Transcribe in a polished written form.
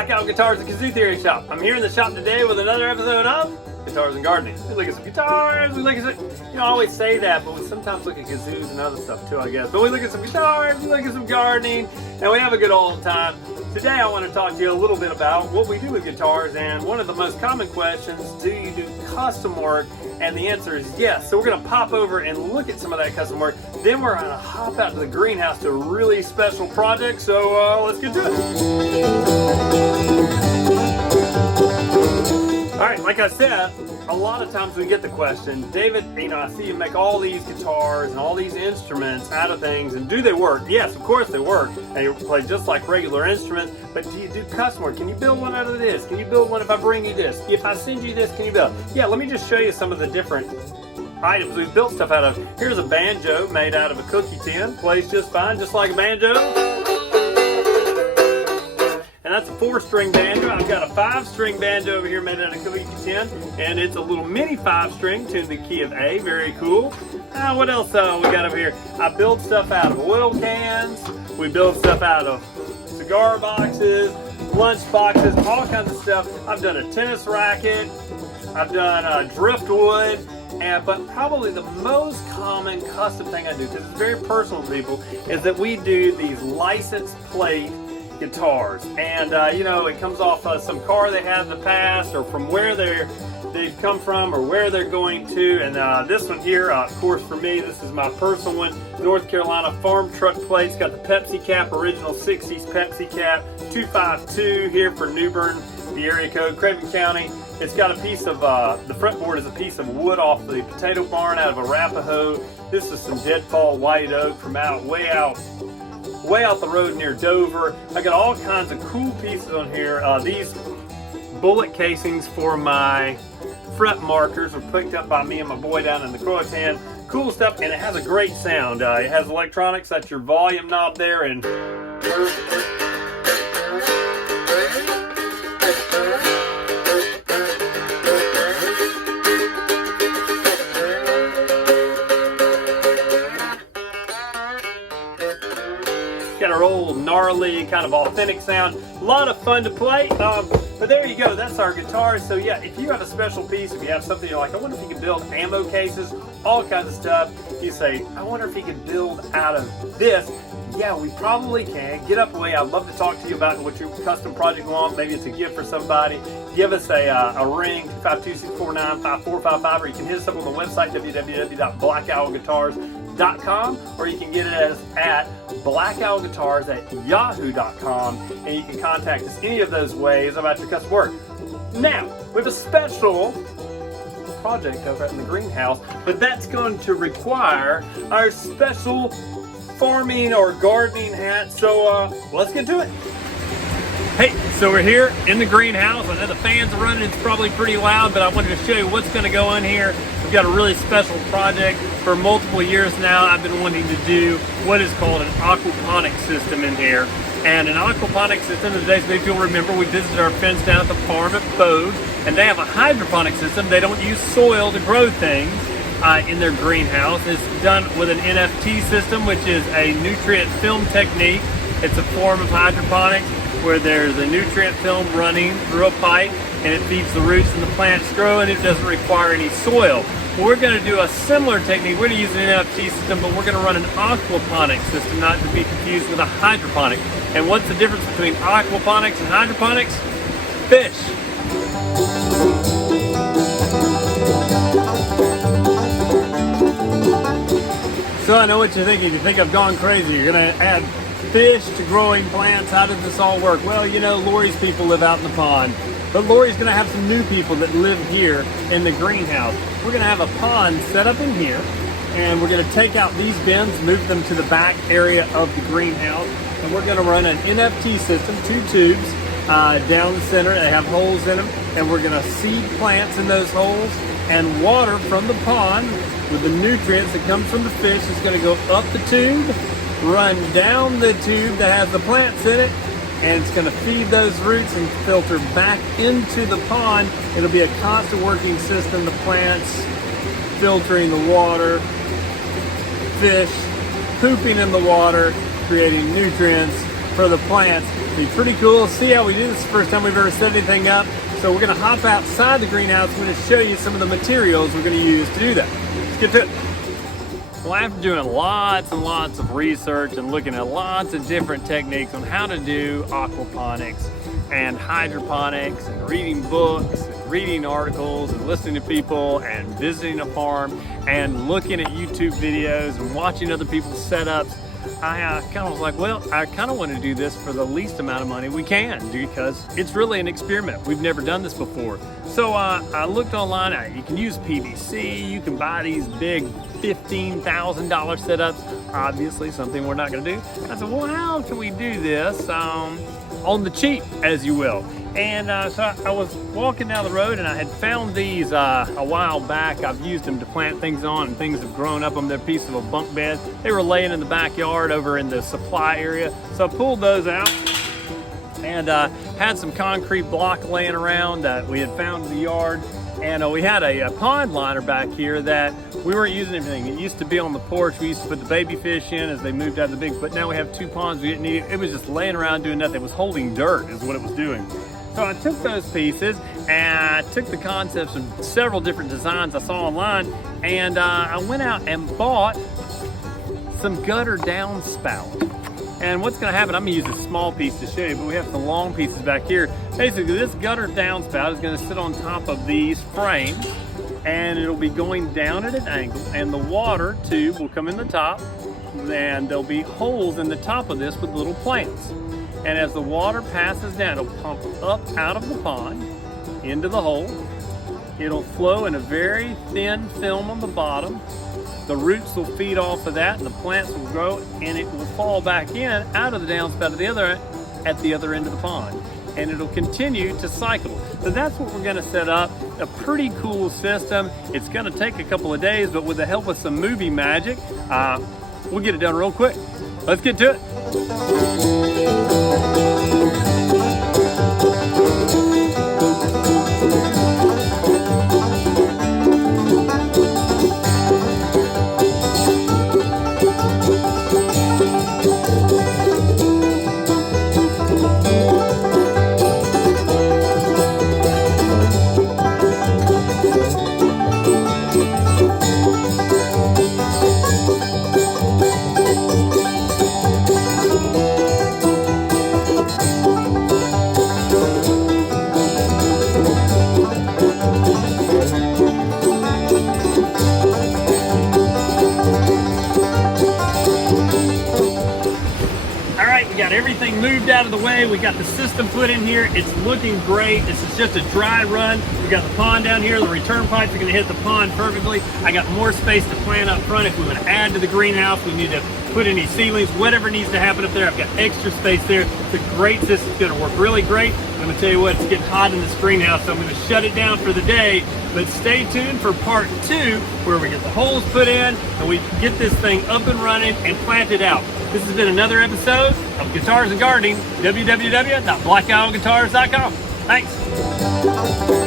Blackout Guitars and Kazoo Theory Shop. I'm here in the shop today with another episode of Guitars and Gardening. We look at some guitars, we look at some, I always say that, but we sometimes look at kazoos and other stuff too, I guess. But we look at some guitars, we look at some gardening, and we have a good old time. Today I want to talk to you a little bit about what we do with guitars, and one of the most common questions, do you do custom work? And the answer is yes. So we're going to pop over and look at some of that custom work. Then we're going to hop out to the greenhouse to a really special project. So let's get to it. All right, like I said, a lot of times we get the question, David, I see you make all these guitars and all these instruments out of things, and do they work? Yes, of course they work. And you play just like regular instruments, but do you do custom work? Can you build one out of this? Can you build one if I bring you this? If I send you this, can you build? Yeah, let me just show you some of the different items we've built stuff out of. Here's a banjo made out of a cookie tin. Plays just fine, just like a banjo. And that's a 4-string banjo. I've got a 5-string banjo over here made out of cookie tin, and it's a little mini 5-string tuned to the key of A. Very cool. Now, what else we got over here? I build stuff out of oil cans. We build stuff out of cigar boxes, lunch boxes, all kinds of stuff. I've done a tennis racket. I've done driftwood. But probably the most common custom thing I do, because it's very personal to people, is that we do these license plate guitars, and it comes off some car they had in the past, or from where they've come from, or where they're going to. And this one here, of course, for me, this is my personal one. North Carolina farm truck plates, got the Pepsi cap, original 60s Pepsi cap, 252 here for New Bern, the area code, Craven County. It's got a piece of the fretboard is a piece of wood off the potato barn out of Arapahoe. This is some deadfall white oak from way out the road near Dover. I got all kinds of cool pieces on here. These bullet casings for my fret markers were picked up by me and my boy down in the Croatan. Cool stuff, and it has a great sound. It has electronics. That's your volume knob there, and got our old gnarly kind of authentic sound. A lot of fun to play. But there you go, that's our guitar. So yeah, if you have a special piece, if you have something you're like, I wonder if you can build ammo cases, all kinds of stuff. You say, I wonder if you could build out of this. Yeah, we probably can. Get up away. I'd love to talk to you about what your custom project wants. Maybe it's a gift for somebody. Give us a ring, 252-649-5455, or you can hit us up on the website, www.blackowlguitars.com, or you can get it at blackowlguitars@yahoo.com, and you can contact us any of those ways about your custom work. Now, we have a special project over in the greenhouse, but that's going to require our special farming or gardening hat. So let's get to it. Hey, so we're here in the greenhouse. I know the fans are running, it's probably pretty loud, but I wanted to show you what's going to go in here. We've got a really special project. For multiple years now, I've been wanting to do what is called an aquaponics system in here. And an aquaponics system, as maybe you'll remember, we visited our friends down at the farm at Bogue, and they have a hydroponic system. They don't use soil to grow things in their greenhouse. It's done with an NFT system, which is a nutrient film technique. It's a form of hydroponics where there's a nutrient film running through a pipe, and it feeds the roots and the plants grow, and it doesn't require any soil. Well, we're going to do a similar technique. We're going to use an NFT system, but we're going to run an aquaponics system, not to be confused with a hydroponic. And what's the difference between aquaponics and hydroponics? Fish. So I know what you're thinking. You think I've gone crazy. You're going to add fish to growing plants. How does this all work? Well, Lori's people live out in the pond. But Lori's going to have some new people that live here in the greenhouse. We're going to have a pond set up in here, and we're going to take out these bins, move them to the back area of the greenhouse, and we're going to run an NFT system, 2 tubes down the center. They have holes in them, and we're going to seed plants in those holes, and water from the pond with the nutrients that comes from the fish is going to go up the tube, run down the tube that has the plants in it, and it's going to feed those roots and filter back into the pond. It'll be a constant working system. The plants filtering the water, fish pooping in the water, creating nutrients for the plants. It'll be pretty cool. See how we do this. It's the first time we've ever set anything up. So we're gonna hop outside the greenhouse. I'm gonna show you some of the materials we're gonna use to do that. Let's get to it. Well, after doing lots and lots of research and looking at lots of different techniques on how to do aquaponics and hydroponics and reading books and reading articles and listening to people and visiting a farm and looking at YouTube videos and watching other people's setups, I kind of was like, well, I kind of want to do this for the least amount of money we can because it's really an experiment. We've never done this before. So I looked online. You can use PVC. You can buy these big $15,000 setups. Obviously, something we're not going to do. I said, well, how can we do this on the cheap, as you will? And so I was walking down the road and I had found these a while back. I've used them to plant things on and things have grown up on their piece of a bunk bed. They were laying in the backyard over in the supply area. So I pulled those out and had some concrete block laying around that we had found in the yard. And we had a pond liner back here that we weren't using anything. It used to be on the porch. We used to put the baby fish in as they moved out of the big, but now we have two ponds we didn't need. It was just laying around doing nothing. It was holding dirt is what it was doing. So I took those pieces and I took the concepts of several different designs I saw online and I went out and bought some gutter downspout. And what's gonna happen, I'm gonna use a small piece to show you, but we have some long pieces back here. Basically, this gutter downspout is gonna sit on top of these frames and it'll be going down at an angle and the water tube will come in the top and there'll be holes in the top of this with little plants. And as the water passes down, it'll pump up out of the pond into the hole. It'll flow in a very thin film on the bottom. The roots will feed off of that and the plants will grow and it will fall back in out of the downspout at the other end of the pond. And it'll continue to cycle. So that's what we're gonna set up. A pretty cool system. It's gonna take a couple of days, but with the help of some movie magic, we'll get it done real quick. Let's get to it. Everything moved out of the way. We got the system put in here. It's looking great. This is just a dry run. We got the pond down here. The return pipes are going to hit the pond perfectly. I got more space to plant up front. If we want to add to the greenhouse, we need to put any seedlings, whatever needs to happen up there. I've got extra space there. It's a great system. It's going to work really great. I'm going to tell you what, it's getting hot in this greenhouse, so I'm going to shut it down for the day. But stay tuned for part 2, where we get the holes put in and we get this thing up and running and planted out. This has been another episode of Guitars and Gardening, www.blackowlguitars.com. Thanks.